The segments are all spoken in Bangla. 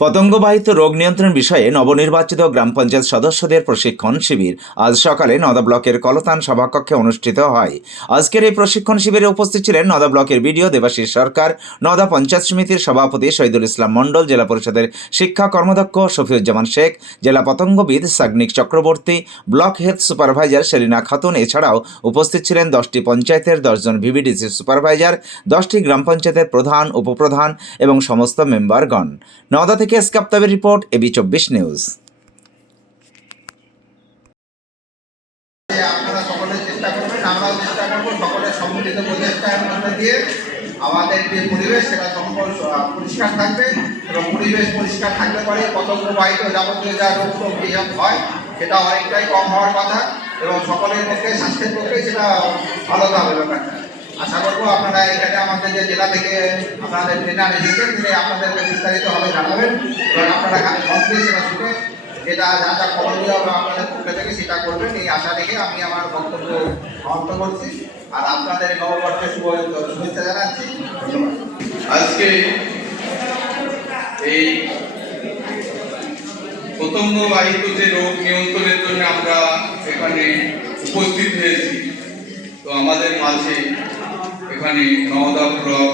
পতঙ্গবাহিত রোগ নিয়ন্ত্রণ বিষয়ে নবনির্বাচিত গ্রাম পঞ্চায়েত সদস্যদের প্রশিক্ষণ শিবির। আজ সকালে নদা ব্লকের কলতান সভাকক্ষে অনুষ্ঠিত হয়। আজকের এই প্রশিক্ষণ শিবিরে উপস্থিত ছিলেন নদা ব্লকের বিডিও দেবাশিস সরকার, নদা পঞ্চায়েত সমিতির সভাপতি শহীদুল ইসলাম মণ্ডল, জেলা পরিষদের শিক্ষা কর্মদক্ষ শফিউজ্জামান শেখ, জেলা পতঙ্গবিদ Sagnik Chakraborty, block health supervisor Selina Khatun. এছাড়াও উপস্থিত ছিলেন দশটি পঞ্চায়েতের দশজন ভিভিডিসি সুপারভাইজার, দশটি গ্রাম পঞ্চায়েতের প্রধান, উপপ্রধান এবং সমস্ত মেম্বারগণ। নওদা থেকে এসকাপ্তাবের রিপোর্ট এবি চব্বিশ নিউজ আমাদের যে পরিবেশ, সেটা সম্পূর্ণ পরিষ্কার থাকবে এবং পরিবেশ পরিষ্কার থাকলে পরে পতঙ্গবাহিত যাবতীয় যা রোগ টোগ হয়, সেটা অনেকটাই কম হওয়ার কথা এবং সকলের পক্ষে, স্বাস্থ্যের পক্ষে সেটা ভালো হবে ব্যাপারটা। আশা করব আপনারা এখানে আমাদের যে জেলা থেকে আপনাদের ট্রেনার এসেছেন তিনি আপনাদেরকে বিস্তারিতভাবে জানাবেন এবং আপনারা খালি মন্ত্রী সেটা শুনে যেটা যা যা করণীয় হবে আপনাদের পক্ষে থেকে সেটা করবেন। এই আশা রেখে আমি আমার বক্তব্য সমাপ্ত করছি। আর আপনাদের নববর্ষে শুভ শুভেচ্ছা জানাচ্ছি। ধন্যবাদ। আজকে এই পতঙ্গবাহিত যে রোগ নিয়ন্ত্রণের জন্য আমরা এখানে উপস্থিত হয়েছি। তো আমাদের মাঝে এখানে নওদা ব্লক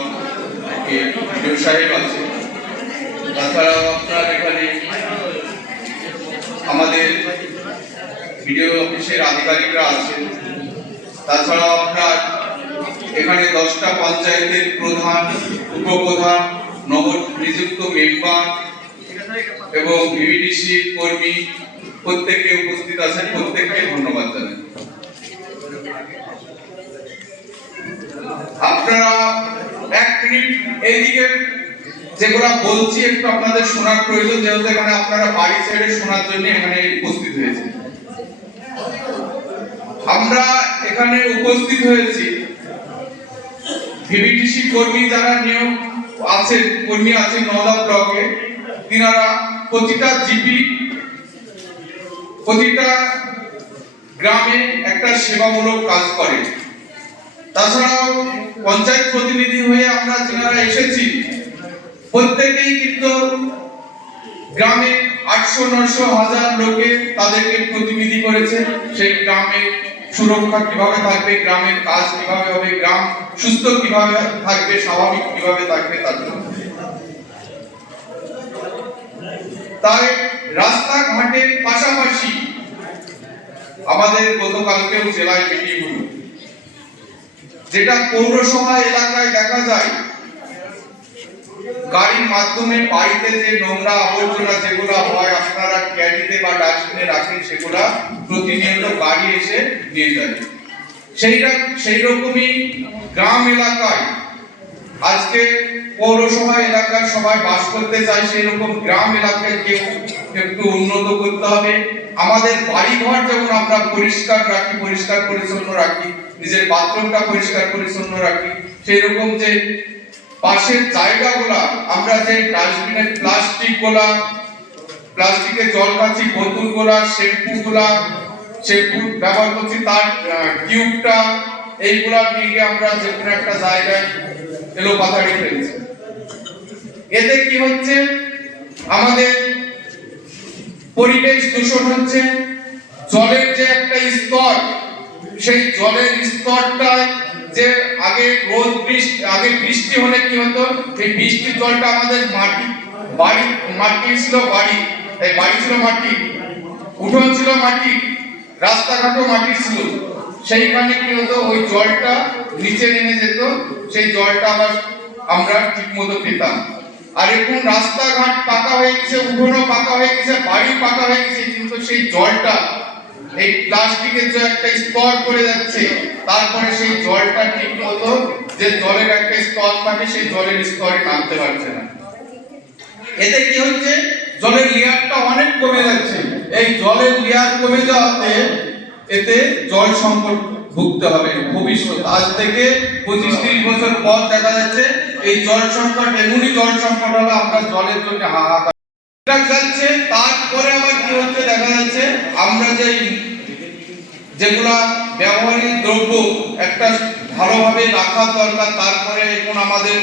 থেকে সাহেব আছে। তাছাড়াও আপনার এখানে আমাদের বিডিও অফিসের আধিকারিকরা আছেন। তাছাড়াও আপনার এখানে দশটা পঞ্চায়েতের প্রধান, উপপ্রধান, নবনিযুক্ত মেম্বার এবং বিবিডিসি কর্মী প্রত্যেকে উপস্থিত আছেন। প্রত্যেককে ধন্যবাদ জানাই। আপনারা এক মিনিট এইদিকে যেগুলা বলছি একটু আপনাদের শোনার প্রয়োজন, যেহেতু এখানে আপনারা বাড়ি ছেড়ে শোনার জন্য এখানে উপস্থিত হয়েছে আমরা এখানে উপস্থিত হয়েছি। ভিভিডিসি কর্মী যারা নিয়োগ আছেন, কর্মী আছেন নওদা ব্লকে, তিনারা প্রতিটা জিপি, প্রতিটা গ্রামে একটা সেবামূলক কাজ করে তাছাড়াও পঞ্চায়েত প্রতিনিধি হয়ে আমরা যারা এসেছি, প্রত্যেকেই কিন্তু গ্রামে আটশো নশো হাজার লোকে তাদেরকে প্রতিনিধি করেছে। সেই সুরক্ষা কীভাবে থাকবে, গ্রামের কাজ কীভাবে হবে, গ্রাম সুস্থ কীভাবে থাকবে, স্বাভাবিক কীভাবে থাকবে তার জন্য। তাই রাস্তাঘাটের পাশাপাশি আমাদের গতকালকেও জেলায় মিটিং হলো। যেটা পৌরসভা এলাকায় দেখা যায়, গাড়ির মাধ্যমে বাড়িতে যে নোংরা আবর্জনা যেগুলো হয়, আপনারা ক্যারিতে বা ডাস্টবিনে রাখেন, সেগুলা প্রতিনিয়ত গাড়ি এসে নিয়ে যায়। সেইটা সেই রকমই গ্রাম এলাকায়। আজকে পৌরসভা এলাকায় সবাই বাস করতে চায় সেই রকম গ্রাম এলাকায় কেউ একটু উন্নত করতে হবে। আমাদের বাড়ি ঘর যেমন আমরা পরিষ্কার রাখি, পরিষ্কার পরিচ্ছন্ন রাখি নিজের বাথরুমটা পরিষ্কার, পরিচ্ছন্ন রাখি। সেই রকম যে পাশের জায়গাগুলা, আমরা যে ডাস্টবিনের প্লাস্টিকগুলা প্লাস্টিকের জল খাচ্ছি বোতলগুলা শ্যাম্পু গুলা শ্যাম্পু ব্যবহার করছি, তার টিউবটা, এইগুলা নিয়ে আমরা যে কোনো একটা জায়গায় এলো পাথাড়ি ফেলছি। এতে কি হচ্ছে? আমাদের পরিবেশ দূষণ হচ্ছে। জলের যে একটা স্তর সেই জলের স্তরটা যে আগে রোদ, বৃষ্টি, আগে বৃষ্টি হলে কি হতো? সেই বৃষ্টির জলটা আমাদের মাটি, বাড়ি, মাটি ছিল বাড়ি। এই বাড়ি ছিল মাটি, উঠোন ছিল মাটি, রাস্তাঘাটও মাটি ছিল। সেইখানে কি হতো? ওই জলটা নিচে নেমে যেত। সেই জলটা আবার আমরা ঠিক মতো পেতাম। আর এখন রাস্তাঘাট পাকা হয়ে গেছে, উঠোনও পাকা হয়ে গেছে বাড়ি পাকা হয়ে গেছে, কিন্তু সেই জলটা এই প্লাস্টিকের যে একটা স্তর করে যাচ্ছে, তারপরে সেই জলটা ঠিক মতো যে জলের একটা স্তর থাকে, সেই জলের স্তরে নামতে পারছে না। এতে কি হচ্ছে? জলের লেয়ারটা অনেক কমে যাচ্ছে। এই জলের লেয়ার কমে যাওয়াতে এতে জল সংকট ভুগতে হবে ভবিষ্যৎ। আজ থেকে পঁচিশ ত্রিশ বছর পর দেখা যাচ্ছে, এই জল সংকট, এমনই জল সংকট হবে আমরা জলের জন্য হাহাকার যাচ্ছে, তারপরে আবার কি হচ্ছে দেখা যাচ্ছে, আমরা যে যেগুলা ব্যবহারিক দ্রব্য একটা ভালোভাবে রাখার দরকার, তারপরে এখন আমাদের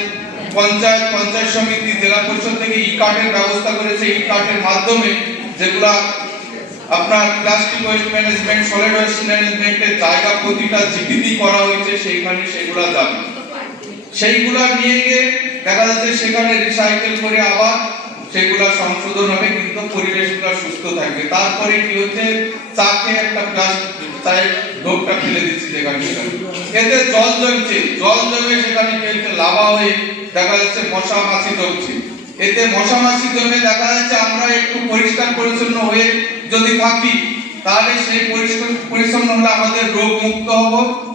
পঞ্চায়েত পঞ্চায়েত সমিতি, জেলা পরিষদ থেকে ই কার্ডের ব্যবস্থা করেছে। ই কার্ডের মাধ্যমে যেগুলা আপনার plastic waste management, solid waste ম্যানেজমেন্টের জায়গা প্রতিটা জিপিটি করা হয়েছে, সেইখানে সেগুলা যাবে। সেইগুলা নিয়ে গিয়ে দেখা যাচ্ছে সেখানে রিসাইকেল করে আবার সেগুলা সংশোধন হবে, কিন্তু পরিবেশগুলো সুস্থ থাকবে। তারপরে কি হচ্ছে? চাকে একটা প্লাস্টিক চায়ের ঢোকটা ফেলে দিচ্ছি যেখানে সেখানে এতে জল জমছে। জল জমে সেখানে হচ্ছে? লাভা হয়ে দেখা যাচ্ছে মশা মাছি জমছে এতে মশা মাছি জমে দেখা যাচ্ছে আমরা একটু পরিষ্কার পরিচ্ছন্ন হয়ে যদি থাকি, তাহলে সেই পরিষ্কার পরিচ্ছন্ন হলে আমাদের রোগ মুক্ত হব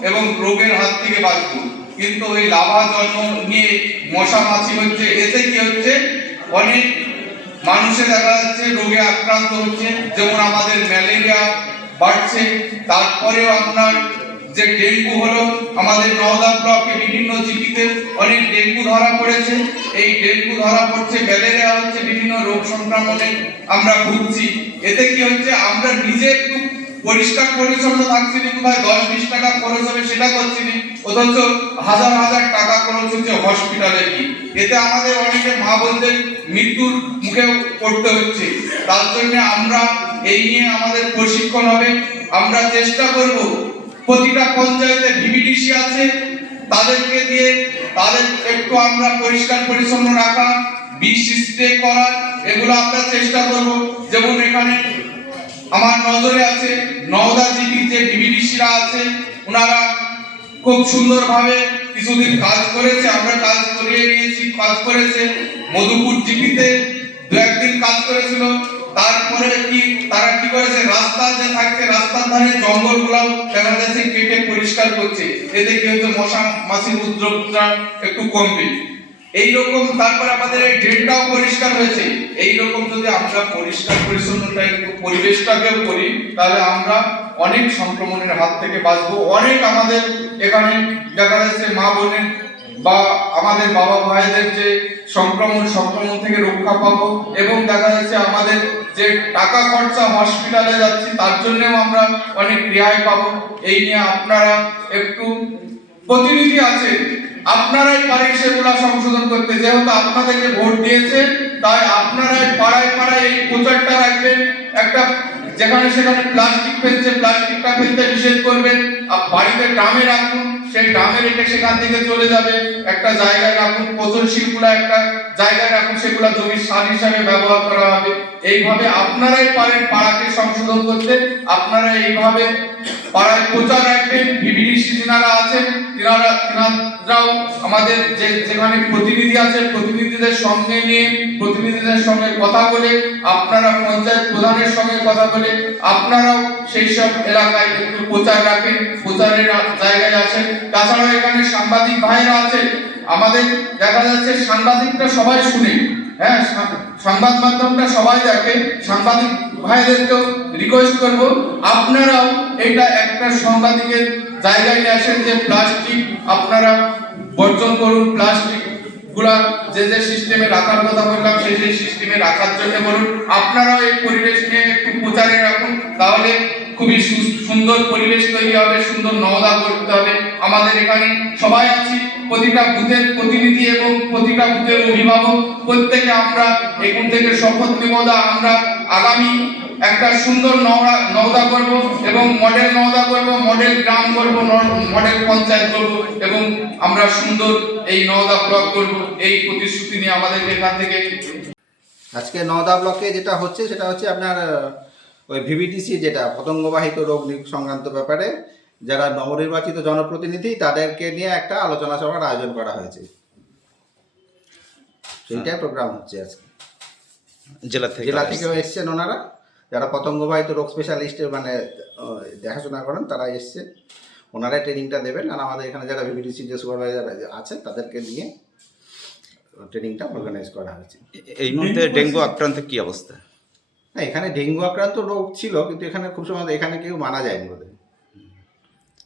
এবং রোগের হাত থেকে বাঁচবো। কিন্তু ওই লাভা জন্ম নিয়ে মশা মাছি হচ্ছে, এতে কি হচ্ছে? অনেক মানুষে দেখা যাচ্ছে রোগে আক্রান্ত হচ্ছে। যেমন আমাদের ম্যালেরিয়া বাড়ছে, তারপরেও আপনার যে ডেঙ্গু হলো, আমাদের নওদা ব্লকে বিভিন্ন জিপিতে অনেক ডেঙ্গু ধরা পড়েছে। এই ডেঙ্গু ধরা পড়ছে, ম্যালেরিয়া হচ্ছে, বিভিন্ন রোগ সংক্রমণে আমরা ভুগছি। এতে কি হচ্ছে, আমরা নিজে একটু পরিষ্কার পরিচ্ছন্ন থাকছি না কোথায় দশ বিশ টাকা খরচ হবে, সেটা করছি না। অথচ হাজার হাজার টাকা খরচ হচ্ছে হসপিটালে কি? এতে আমাদের অনেকে মা বোনদের মৃত্যুর মুখে পড়তে হচ্ছে। তার জন্য আমরা এই নিয়ে আমাদের প্রশিক্ষণ হবে। আমরা চেষ্টা করব, প্রতিটা পঞ্চায়েতে ভিভিডিসি আছে, তাদেরকে দিয়ে তাদের একটু আমরা পরিষ্কার পরিচ্ছন্ন রাখা বিষ স্প্রে করা, এগুলো আমরা চেষ্টা করব। যেমন এখানে আমার নজরে আছে, নওদা জিপি যে ডিভিডিসিরা আছে, ওনারা খুব সুন্দরভাবে কিছুদিন কাজ করেছে, আমরা কাজ করিয়ে নিয়েছি, কাজ করেছে। মধুপুর জিপিতে দু একদিন কাজ করেছিল। তারপরে কি, তারা কি করেছে? রাস্তা যে থাকছে, রাস্তার ধারে জঙ্গল গুলাও দেখা যাচ্ছে কেটে পরিষ্কার করছে। এতে কি হচ্ছে মশা মাছির উপদ্রবটা একটু কমবে। এইরকম তারপর আমাদের এই ড্রেনটাও পরিষ্কার হয়েছে। এইরকম যদি আমরা পরিষ্কার, পরিচ্ছন্নতা একটু পরিবেশটাকেও করি, তাহলে আমরা অনেক সংক্রমণের হাত থেকে বাঁচবো। অনেক আমাদের এখানে দেখা যাচ্ছে মা বোনের বা আমাদের বাবা ভাইদের যে সংক্রমণ সংক্রমণ থেকে রক্ষা পাবো এবং দেখা যাচ্ছে আমাদের যে টাকা খরচা হসপিটালে যাচ্ছি, তার জন্যও আমরা অনেক রেহাই পাবো। এই নিয়ে আপনারা একটু প্রতিনিধি আছে আপনারাই পারেন সেগুলা সংশোধন করতে। যেহেতু আপনাদেরকে ভোট দিয়েছে তাই আপনারাই পাড়ায় পাড়ায় এই প্রচারটা রাখবেন। একটা যেখানে সেখানে প্লাস্টিক ফেলছে প্লাস্টিকটা ফেলতে নিষেধ করবেন। আর বাড়িতে ড্রামে রাখুন, সেই ড্রামে রেখে সেখান থেকে চলে যাবে। একটা জায়গায় রাখুন পচনশীল একটা জায়গায় রাখুন, সেগুলো জমির সার হিসাবে ব্যবহার করা হবে। এইভাবে আপনারাই পারেন পাড়াকে সংশোধন করতে। আপনারা এইভাবে পাড়ায় প্রচার রাখবেন। বিবিডিসি যিনারা আছেন, তিনারা তিনারাও আমাদের যে যেখানে প্রতিনিধি আছে, প্রতিনিধিদের সঙ্গে নিয়ে, প্রতিনিধিদের সঙ্গে কথা বলে, আপনারা পঞ্চায়েত প্রধানের সঙ্গে কথা বলে, আপনারাও সেই সব এলাকায় একটু প্রচার রাখেন, প্রচারের জায়গায় আছেন। তাছাড়াও এখানে সাংবাদিক ভাইরা আছেন আমাদের দেখা যাচ্ছে সাংবাদিকরা সবাই শুনে। হ্যাঁ সংবাদ মাধ্যমটা সবাই দেখে। সাংবাদিক ভাইদেরকেও রিকোয়েস্ট করব, আপনারাও এটা একটা সাংবাদিকের জায়গায় নিয়ে আসেন যে প্লাস্টিক আপনারা বর্জন করুন প্লাস্টিকগুলা যে যে সিস্টেমে রাখার কথা বললাম, সেই সেই সিস্টেমে রাখার জন্য বলুন। আপনারাও এই পরিবেশ নিয়ে একটু প্রচারে রাখুন, তাহলে খুবই সুন্দর পরিবেশ তৈরি হবে, সুন্দর নওদা করতে হবে। আমাদের এখানে সবাই আছি প্রতিটা বুথের প্রতিনিধি এবং প্রতিটা বুথের অভিভাবক, প্রত্যেকে আমরা এখন থেকে শপথ নেব দা আমরা আগামী একটা সুন্দর নওদা নওদা করব এবং মডেল নওদা করব, মডেল গ্রাম করব মডেল পঞ্চায়েত করব এবং আমরা সুন্দর এই নওদা ব্লক করব। এই প্রতিশ্রুতি নিয়ে আমাদের এখান থেকে। আজকে নওদা ব্লকে যেটা হচ্ছে, সেটা হচ্ছে আপনার ওই ভিভিটিসি যেটা, পতঙ্গবাহিত রোগ সংক্রান্ত ব্যাপারে যারা নবনির্বাচিত জনপ্রতিনিধি তাদেরকে নিয়ে একটা আলোচনা সভার আয়োজন করা হয়েছে। সেইটাই প্রোগ্রাম হচ্ছে আজকে। জেলা থেকে জেলা থেকেও এসছেন ওনারা। যারা পতঙ্গবাহিত রোগ স্পেশালিস্ট মানে দেখাশোনা করেন তারা এসছেন ওনারাই ট্রেনিংটা দেবেন আর আমাদের এখানে যারা ভিভিটিসি যে সুপারভাইজার আছে তাদেরকে নিয়ে ট্রেনিংটা অর্গানাইজ করা হয়েছে। এই মুহূর্তে ডেঙ্গু আক্রান্ত কি অবস্থা? না এখানে ডেঙ্গু আক্রান্ত রোগ ছিল কিন্তু এখানে খুব সময় এখানে কেউ মারা যায়নি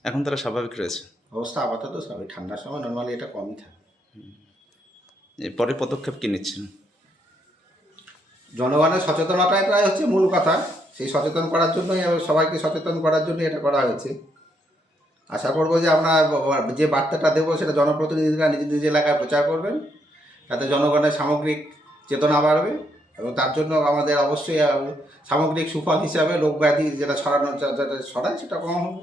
এখন তারা স্বাভাবিক রয়েছে। অবস্থা আপাতত সবই ঠান্ডার সময় নর্মালি এটা কমই থাকে। এরপরে পদক্ষেপ কি নিচ্ছেন? জনগণের সচেতনতাই প্রায় হচ্ছে মূল কথা। সেই সচেতন করার জন্যই সবাইকে সচেতন করার জন্যই এটা করা হয়েছে। আশা করব যে আমরা যে বার্তাটা দেবো সেটা জনপ্রতিনিধিরা নিজ নিজ এলাকায় প্রচার করবেন। তাতে জনগণের সামগ্রিক চেতনা বাড়বে এবং তার জন্য আমাদের অবশ্যই সামগ্রিক সুফল হিসাবে রোগ ব্যাধি যেটা ছড়ানো যেটা ছড়ায় সেটা কম হবে।